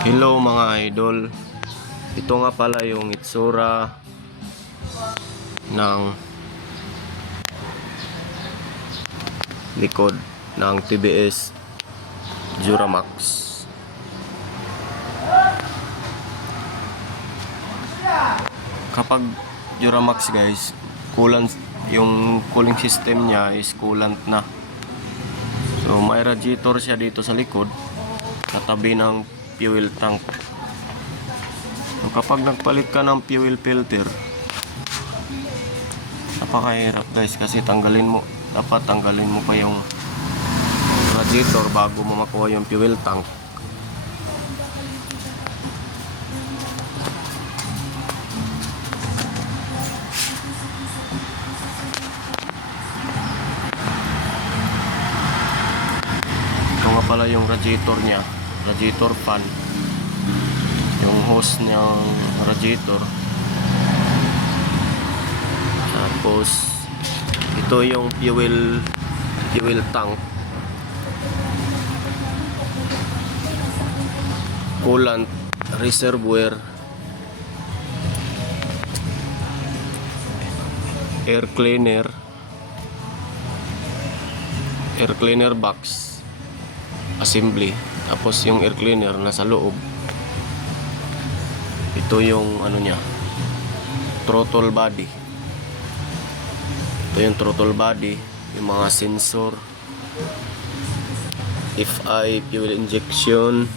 Hello mga idol. Ito nga pala yung itsura ng likod ng TBS Duramax. Kapag Duramax guys, yung cooling system niya is coolant na. So may radiator siya dito sa likod, katabi ng fuel tank. So, kapag nagpalit ka ng fuel filter, napakahirap guys kasi dapat tanggalin mo pa yung radiator bago mo makuha yung fuel tank. Ito nga pala yung radiator niya, radiator fan, yung hose ng radiator. Tapos ito yung fuel tank, coolant reservoir, air cleaner box assembly. Tapos yung air cleaner nasa loob. Ito yung ano niya, throttle body. Ito yung throttle body, yung mga sensor, FI, fuel injection,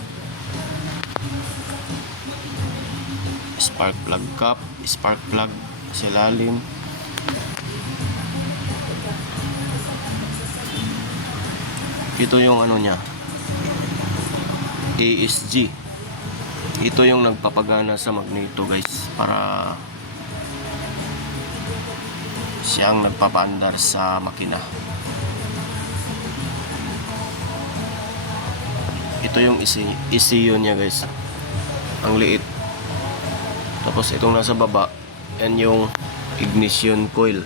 spark plug cap, spark plug sa ilalim. Ito yung ano niya, ASG. Ito yung nagpapagana sa magneto guys, para siyang nagpapaandar sa makina. Ito yung ECU niya guys, ang liit. Tapos itong nasa baba, yan yung ignition coil.